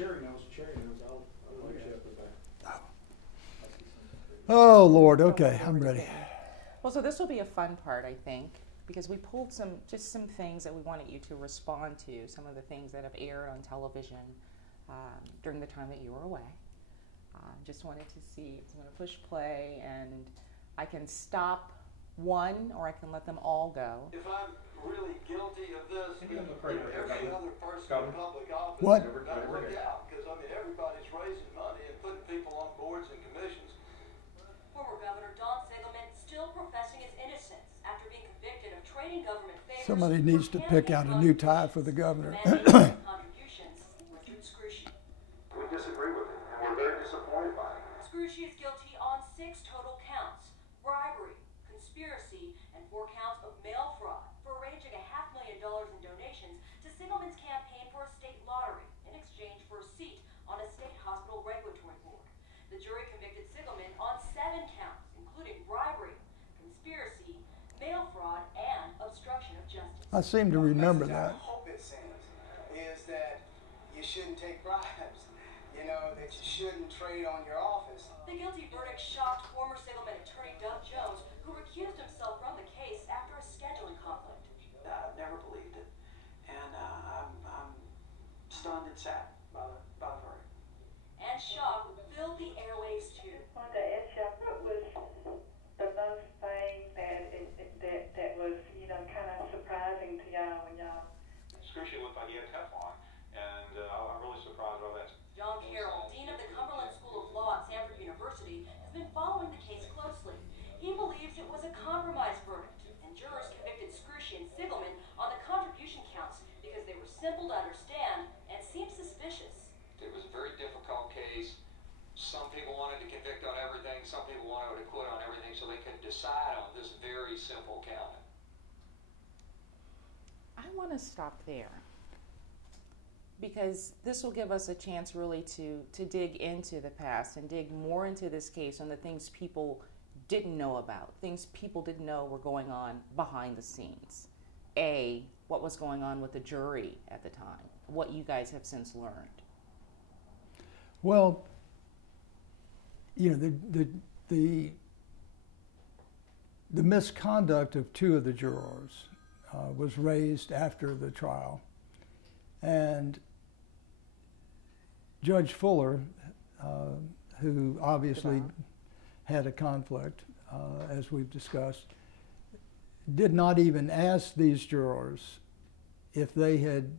cherry nose. I'll look at that. Oh, Lord. Okay, I'm ready. Well, so this will be a fun part, I think, because we pulled some things that we wanted you to respond to, some of the things that have aired on television during the time that you were away. Just wanted to see, I'm going to push play, and I can stop one, or I can let them all go. If I'm really guilty of this, then every other person in public office What? better look out, because I mean everybody's raising money and putting people on boards and commissions. Former Governor Siegelman still professing his innocence after being convicted of trading government favors. Somebody needs to pick out a new tie for the governor. Contributions went to Scrushy. We disagree with it, and we're very disappointed by it. Scrushy is guilty on 6 total counts: bribery, conspiracy, and 4 counts of mail fraud for arranging $500,000 in donations to Siegelman's campaign for a state lottery in exchange for a seat on a state hospital regulatory board. The jury convicted Siegelman on 7 counts, including bribery, conspiracy, mail fraud, and obstruction of justice. I seem to remember I that. hope it seems is that you shouldn't take bribes, you know, that you shouldn't trade on your office. The guilty verdict shocked former Siegelman attorney Doug Jones, who recused himself from the case after a scheduling conflict. I've never believed it, and I'm stunned and sad by the verdict. And shock filled the airwaves too. Wanda and Chef, what was the most thing that was, you know, kind of surprising to y'all when y'all? Scrushy looked like he had Teflon, and I'm really surprised by that. John Carroll, dean of the Cumberland School of Law at Stanford University, has been following the case closely. He believes it was a compromise verdict, and jurors convicted Scrushy and Siegelman on the contribution counts because they were simple to understand and seemed suspicious. It was a very difficult case. Some people wanted to convict on everything, some people wanted to acquit on everything, so they could decide on this very simple count. I want to stop there, because this will give us a chance really to dig into the past and dig more into this case and the things people didn't know about, things people didn't know were going on behind the scenes. What was going on with the jury at the time, what you guys have since learned. Well, you know, the misconduct of 2 of the jurors was raised after the trial, and Judge Fuller, who obviously had a conflict, as we've discussed, did not even ask these jurors if they had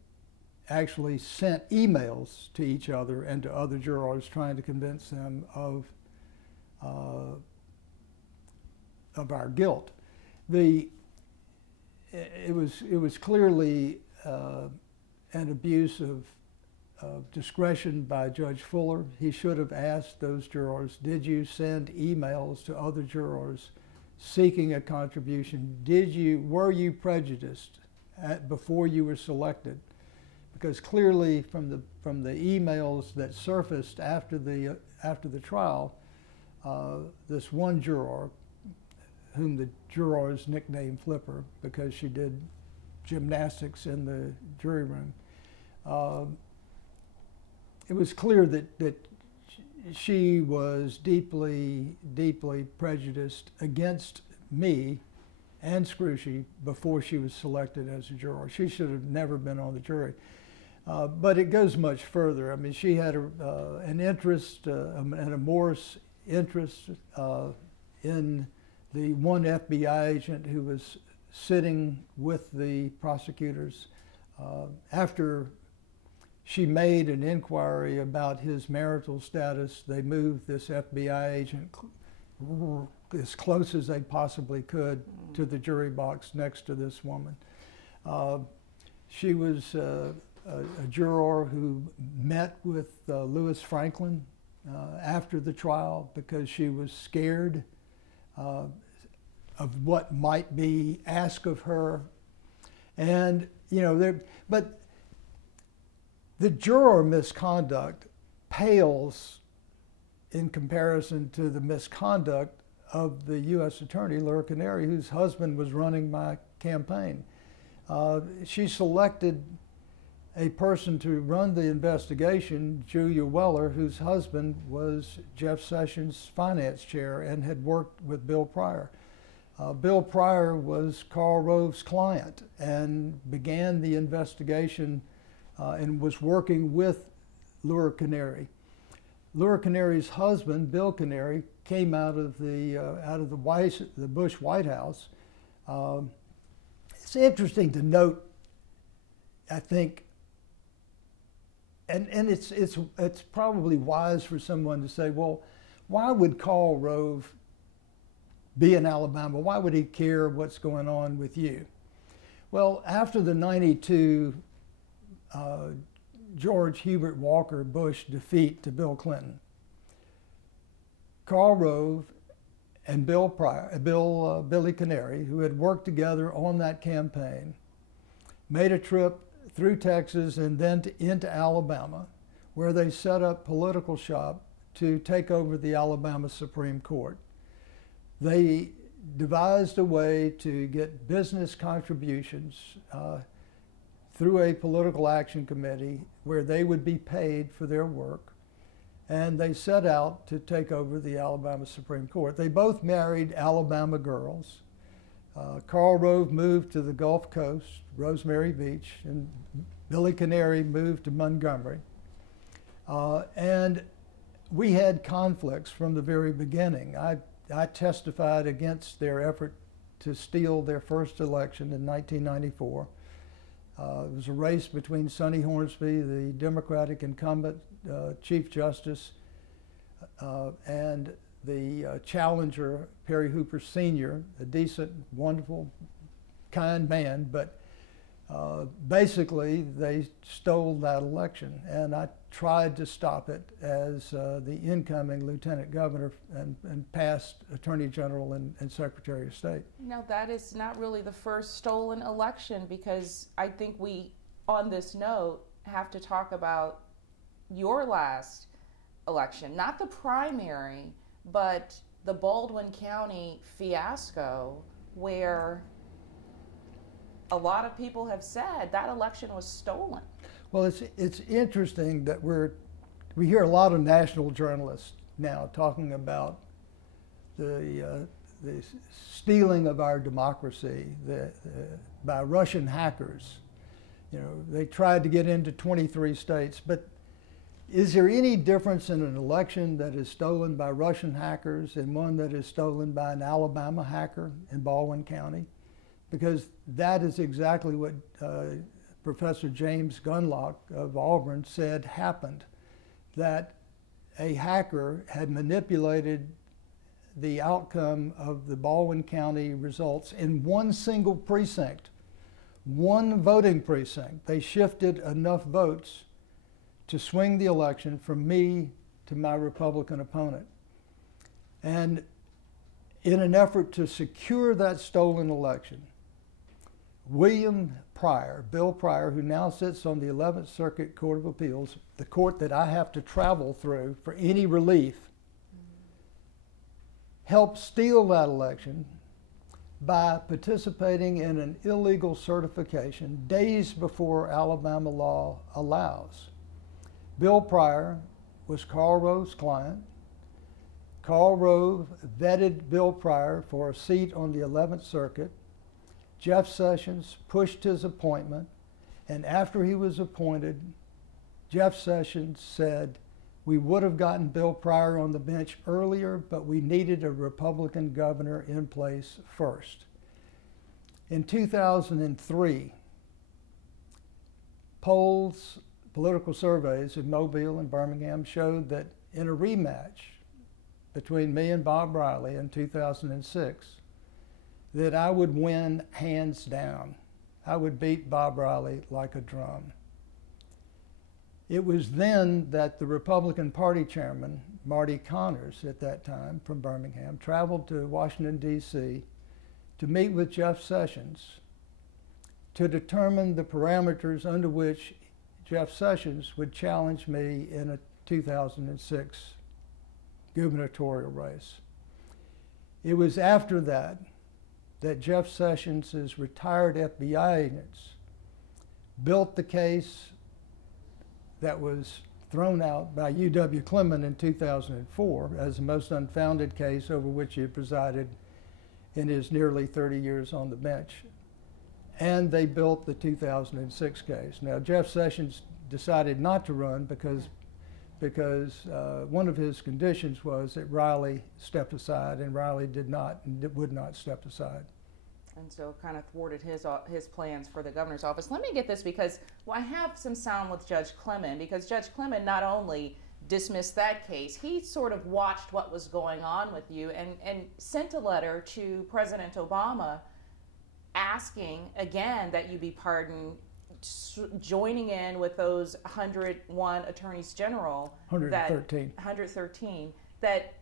actually sent emails to each other and to other jurors trying to convince them of our guilt. It was clearly an abuse of discretion by Judge Fuller. He should have asked those jurors, did you send emails to other jurors seeking a contribution? Were you prejudiced before you were selected? Because clearly from the emails that surfaced after the trial, this one juror, whom the jurors nicknamed Flipper because she did gymnastics in the jury room, it was clear that she was deeply prejudiced against me and Scrushy before she was selected as a juror. She should have never been on the jury. But it goes much further. I mean, she had an interest, an amorous interest in the one FBI agent who was sitting with the prosecutors. After she made an inquiry about his marital status, they moved this FBI agent as close as they possibly could to the jury box next to this woman. She was a juror who met with Louis Franklin after the trial because she was scared of what might be asked of her. And, you know, but the juror misconduct pales in comparison to the misconduct of the U.S. Attorney, Laura Canary, whose husband was running my campaign. She selected a person to run the investigation, Julia Weller, whose husband was Jeff Sessions' finance chair and had worked with Bill Pryor. Bill Pryor was Karl Rove's client and began the investigation and was working with Laura Canary. Laura Canary's husband, Bill Canary, came out of the Bush White House. It's interesting to note, I think, and it's probably wise for someone to say, well, why would Karl Rove be in Alabama? Why would he care what's going on with you? Well, after the '92 George Hubert Walker Bush defeat to Bill Clinton, Karl Rove and Billy Canary, who had worked together on that campaign, made a trip through Texas and then into Alabama, where they set up political shop to take over the Alabama Supreme Court. They devised a way to get business contributions through a political action committee where they would be paid for their work, and they set out to take over the Alabama Supreme Court. They both married Alabama girls. Karl Rove moved to the Gulf Coast, Rosemary Beach, and Billy Canary moved to Montgomery. And we had conflicts from the very beginning. I testified against their effort to steal their first election in 1994. It was a race between Sonny Hornsby, the Democratic incumbent Chief Justice, and the challenger, Perry Hooper Sr., a decent, wonderful, kind man, but basically they stole that election, and I tried to stop it as the incoming Lieutenant Governor and past Attorney General and Secretary of State. Now, that is not really the first stolen election, because I think we, on this note, have to talk about your last election, not the primary, but the Baldwin County fiasco, where a lot of people have said that election was stolen. Well, it's interesting that we hear a lot of national journalists now talking about the stealing of our democracy by Russian hackers. You know, they tried to get into 23 states, but is there any difference in an election that is stolen by Russian hackers and one that is stolen by an Alabama hacker in Baldwin County? Because that is exactly what Professor James Gunlock of Auburn said happened, that a hacker had manipulated the outcome of the Baldwin County results in one single precinct, one voting precinct. They shifted enough votes to swing the election from me to my Republican opponent. And in an effort to secure that stolen election, William Pryor, Bill Pryor, who now sits on the 11th Circuit Court of Appeals, the court that I have to travel through for any relief, helped steal that election by participating in an illegal certification days before Alabama law allows. Bill Pryor was Karl Rove's client. Karl Rove vetted Bill Pryor for a seat on the 11th Circuit. Jeff Sessions pushed his appointment, and after he was appointed, Jeff Sessions said, "We would have gotten Bill Pryor on the bench earlier, but we needed a Republican governor in place first." In 2003, polls, political surveys in Mobile and Birmingham showed that in a rematch between me and Bob Riley in 2006, that I would win hands down. I would beat Bob Riley like a drum. It was then that the Republican Party chairman, Marty Connors at that time from Birmingham, traveled to Washington, D.C. to meet with Jeff Sessions to determine the parameters under which Jeff Sessions would challenge me in a 2006 gubernatorial race. It was after that Jeff Sessions' retired FBI agents built the case that was thrown out by U.W. Clement in 2004 as the most unfounded case over which he had presided in his nearly 30 years on the bench. And they built the 2006 case. Now, Jeff Sessions decided not to run because one of his conditions was that Riley step aside, and Riley did not and would not step aside. And so kind of thwarted his plans for the governor's office. Let me get this, because I have some sound with Judge Clement, because Judge Clement not only dismissed that case, he sort of watched what was going on with you and sent a letter to President Obama asking again that you be pardoned, joining in with those 101 attorneys general, 113, that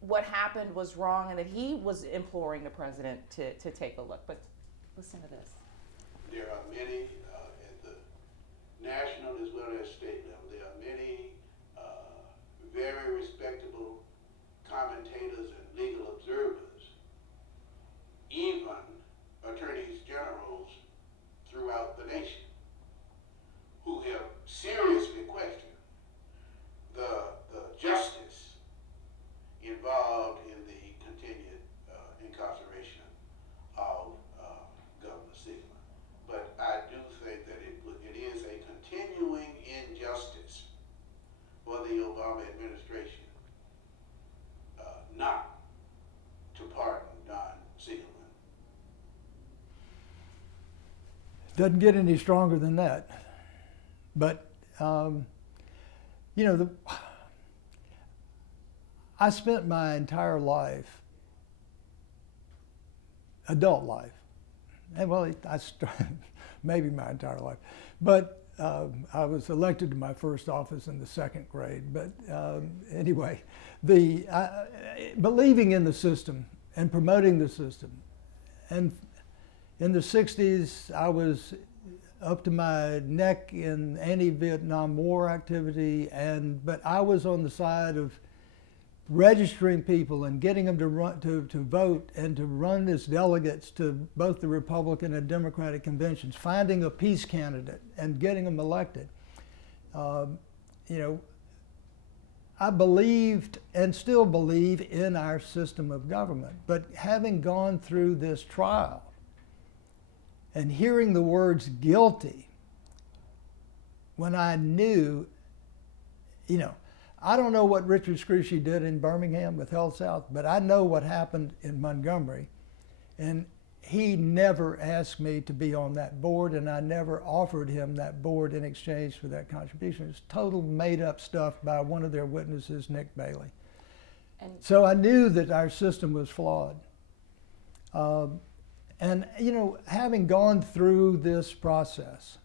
what happened was wrong, and that he was imploring the president to take a look. But listen to this. There are many at the national as well as state level. There are many very respectable commentators and legal observers, even attorneys generals throughout the nation, who have seriously questioned the justice involved in the continued incarceration of Governor Siegelman. But I do think that it is a continuing injustice for the Obama administration not to pardon Don Siegelman. Doesn't get any stronger than that. But, you know, I spent my entire life, adult life, and well, maybe my entire life, but I was elected to my first office in the second grade. But anyway, believing in the system and promoting the system. And in the 60s, I was up to my neck in anti-Vietnam War activity, but I was on the side of registering people and getting them to vote and to run as delegates to both the Republican and Democratic conventions, finding a peace candidate and getting them elected. You know, I believed and still believe in our system of government, but having gone through this trial and hearing the words guilty, when I knew, you know, I don't know what Richard Scrushy did in Birmingham with Health South, but I know what happened in Montgomery. And he never asked me to be on that board, and I never offered him that board in exchange for that contribution. It's total made-up stuff by one of their witnesses, Nick Bailey. So I knew that our system was flawed. And, you know, having gone through this process,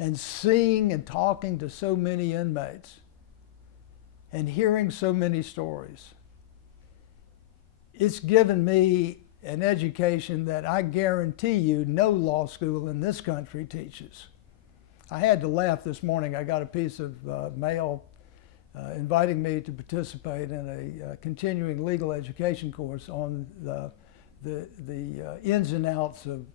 and seeing and talking to so many inmates and hearing so many stories, it's given me an education that I guarantee you no law school in this country teaches. I had to laugh this morning. I got a piece of mail inviting me to participate in a continuing legal education course on the ins and outs of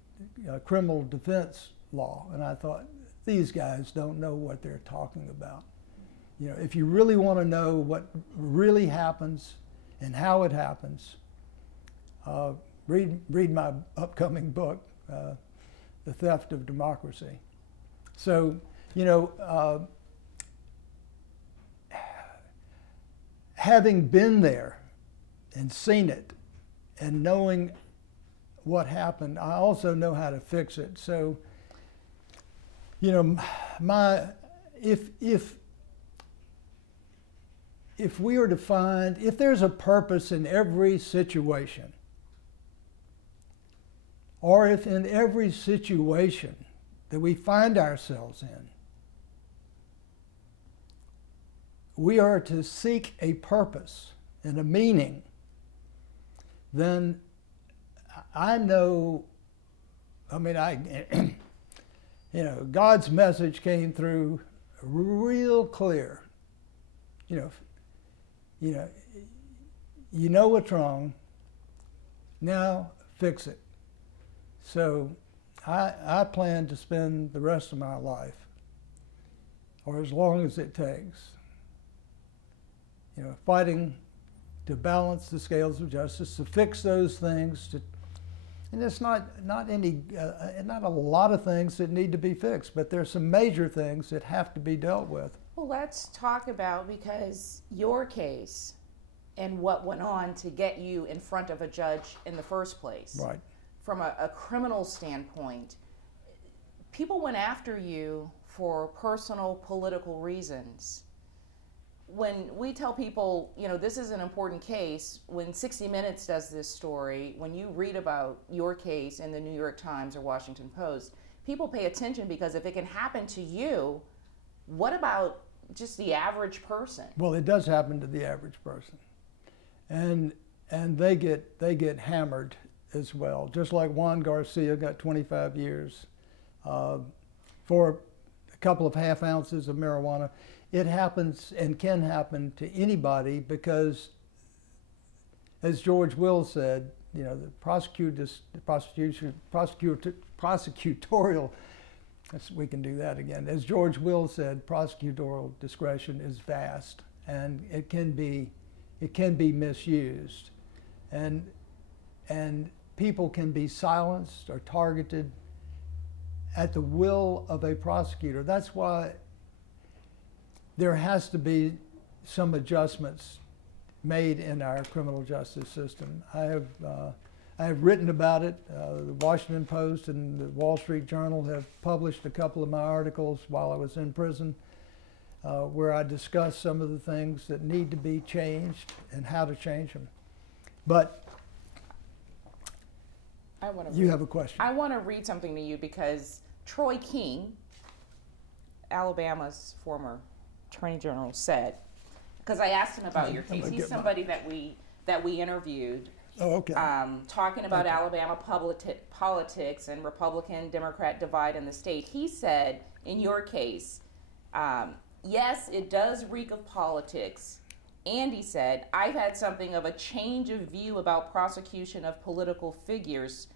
criminal defense law. And I thought, these guys don't know what they're talking about. You know, if you really want to know what really happens and how it happens, read my upcoming book, The Theft of Democracy. So, you know, having been there and seen it and knowing what happened, I also know how to fix it. So, you know, if we are to find, if there's a purpose in every situation, or if in every situation that we find ourselves in, we are to seek a purpose and a meaning, then I know, I mean, you know, God's message came through real clear. You know what's wrong. Now fix it. So I plan to spend the rest of my life or as long as it takes. Fighting to balance the scales of justice, to fix those things, and it's not a lot of things that need to be fixed, but there's some major things that have to be dealt with. Well, let's talk about, because your case and what went on to get you in front of a judge in the first place. Right. From a criminal standpoint, people went after you for personal political reasons. When we tell people, this is an important case, when 60 Minutes does this story, when you read about your case in the New York Times or Washington Post, people pay attention, because if it can happen to you, what about just the average person? Well, it does happen to the average person. And they get hammered as well. Just like Juan Garcia got 25 years for a couple of half ounces of marijuana. It happens and can happen to anybody, because, as George Will said, the prosecutorial, we can do that again. As George Will said, prosecutorial discretion is vast, and it can be misused, and people can be silenced or targeted at the will of a prosecutor. That's why there has to be some adjustments made in our criminal justice system. I have written about it. The Washington Post and the Wall Street Journal have published a couple of my articles while I was in prison, where I discuss some of the things that need to be changed and how to change them. But you have a question. I want to read something to you, because Troy King, Alabama's former Attorney General, said, because I asked him about your case. He's somebody that we interviewed. Oh, okay. Talking about Alabama politics and Republican-Democrat divide in the state. He said, in your case, yes, it does reek of politics. And he said, I've had something of a change of view about prosecution of political figures.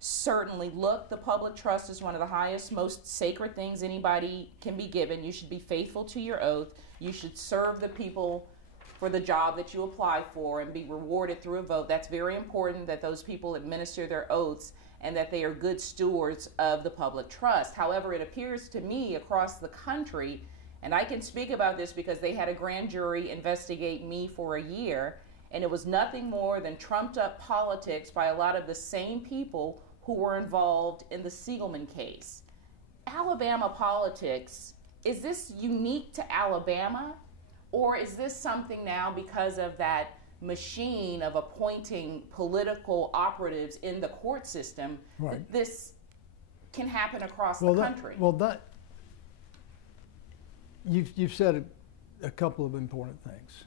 Certainly, look, the public trust is one of the highest, most sacred things anybody can be given. You should be faithful to your oath. You should serve the people for the job that you apply for and be rewarded through a vote. That's very important, that those people administer their oaths and that they are good stewards of the public trust. However, it appears to me across the country, and I can speak about this because they had a grand jury investigate me for a year, and it was nothing more than trumped up politics by a lot of the same people who were involved in the Siegelman case. Alabama politics, is this unique to Alabama? Or is this something now, because of that machine of appointing political operatives in the court system, right, that this can happen across the country? You've said a couple of important things.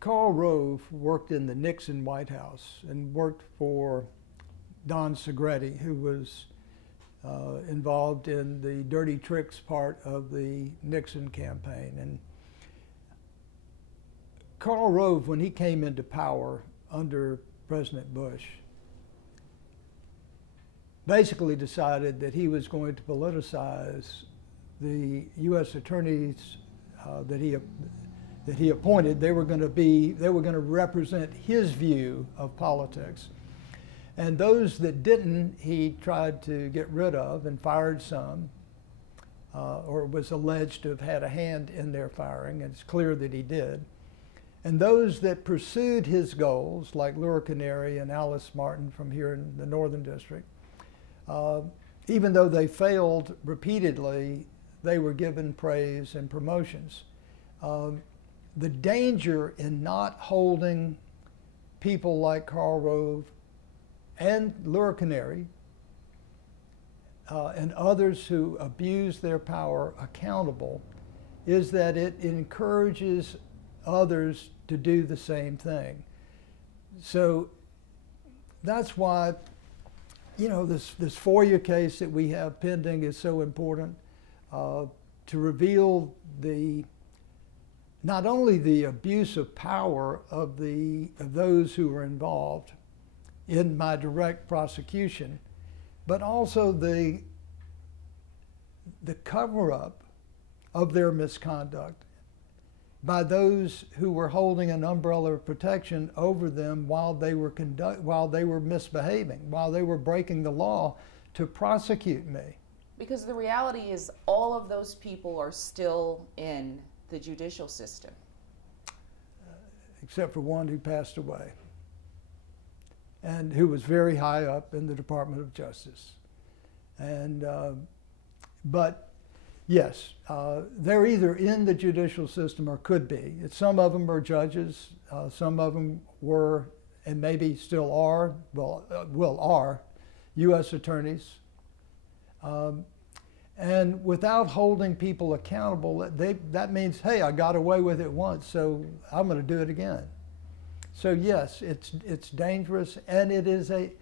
Karl Rove worked in the Nixon White House and worked for Don Segretti, who was involved in the dirty tricks part of the Nixon campaign. And Karl Rove, when he came into power under President Bush, basically decided that he was going to politicize the U.S. attorneys that he appointed. They were going to represent his view of politics. And those that didn't, he tried to get rid of and fired some, or was alleged to have had a hand in their firing, and it's clear that he did. And those that pursued his goals, like Laura Canary and Alice Martin from here in the Northern District, even though they failed repeatedly, they were given praise and promotions. The danger in not holding people like Karl Rove and Laura Canary and others who abuse their power accountable is that it encourages others to do the same thing. So that's why, you know, this FOIA case that we have pending is so important to reveal not only the abuse of power of those who were involved in my direct prosecution, but also the cover-up of their misconduct by those who were holding an umbrella of protection over them while they were misbehaving, while they were breaking the law, to prosecute me. Because the reality is all of those people are still in the judicial system. Except for one who passed away and who was very high up in the Department of Justice. And, but yes, they're either in the judicial system or could be. Some of them are judges, some of them were, and maybe still are, are U.S. attorneys. And without holding people accountable, that means, hey, I got away with it once, so I'm going to do it again. So yes, it's dangerous, and it is a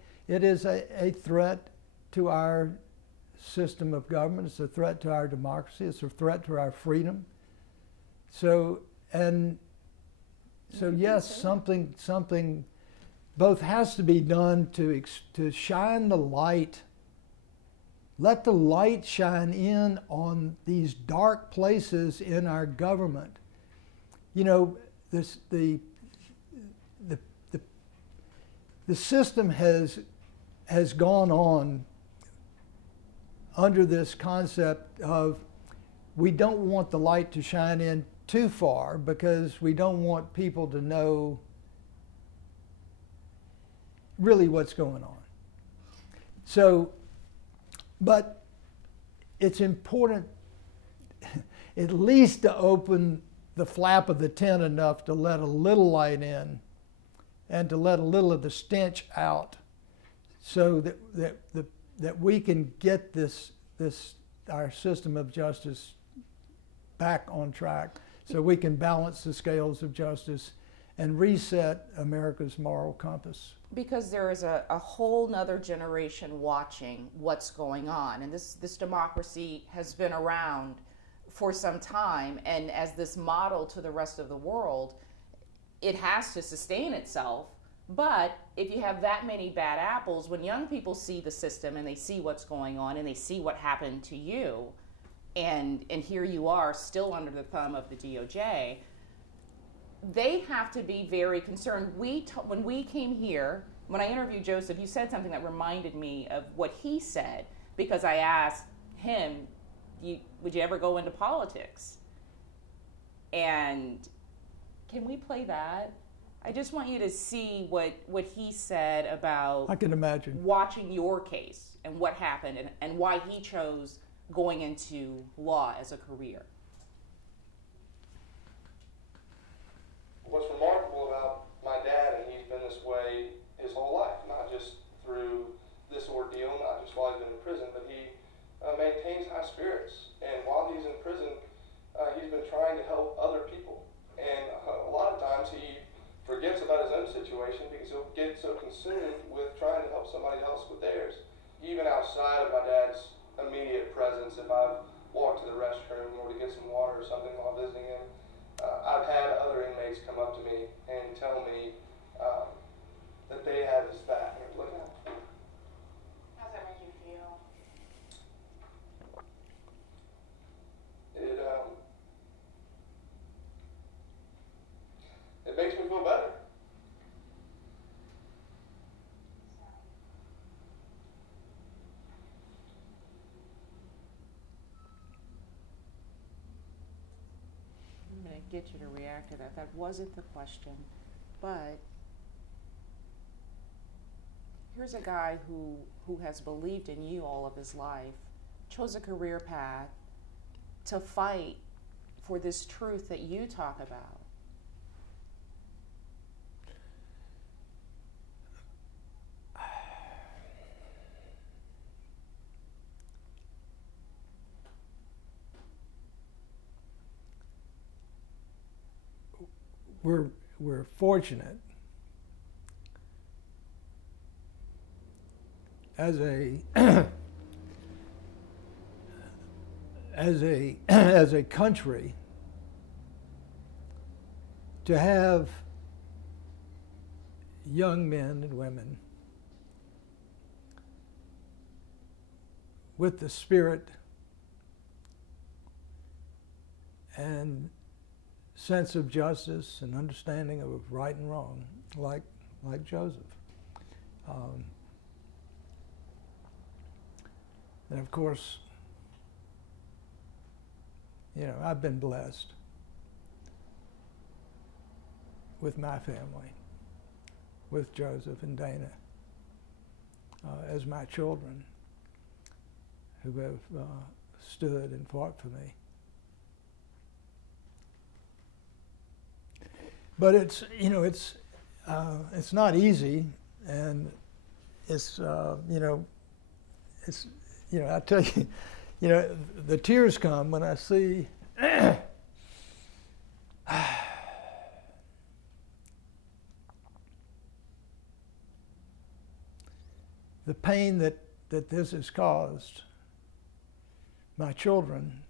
threat to our system of government. It's a threat to our democracy. It's a threat to our freedom. So yes, something both has to be done to shine the light. Let the light shine in on these dark places in our government. You know, the system has gone on under this concept of we don't want the light to shine in too far because we don't want people to know really what's going on. So, but it's important at least to open the flap of the tent enough to let a little light in and to let a little of the stench out so that we can get our system of justice back on track so we can balance the scales of justice and reset America's moral compass. Because there is a whole nother generation watching what's going on. And this democracy has been around for some time, and as this model to the rest of the world, it has to sustain itself. But if you have that many bad apples, when young people see the system and they see what's going on and they see what happened to you, and here you are still under the thumb of the DOJ, they have to be very concerned. When we came here, when I interviewed Joseph, you said something that reminded me of what he said, because I asked him, would you ever go into politics? And can we play that? I just want you to see what he said about, I can imagine, watching your case and what happened and why he chose going into law as a career. What's remarkable about my dad, and he's been this way his whole life, not just through this ordeal, not just while he's been in prison, but he maintains high spirits. And while he's in prison, he's been trying to help other people. And a lot of times he forgets about his own situation because he'll get so consumed with trying to help somebody else with theirs. Even outside of my dad's immediate presence, if I've walked to the restroom or to get some water or something while visiting him, I've had other inmates come up to me and tell me that they have his back. Look at him. How does that make you feel? It makes me feel better. I'm going to get you to react to that. That wasn't the question, but here's a guy who has believed in you all of his life, chose a career path to fight for this truth that you talk about. We're fortunate as a country to have young men and women with the spirit and sense of justice and understanding of right and wrong, like Joseph. And of course, you know, I've been blessed with my family, with Joseph and Dana as my children, who have stood and fought for me. But it's, you know, it's not easy, and it's, you know, it's, you know, I tell you, you know, the tears come when I see the pain that this has caused my children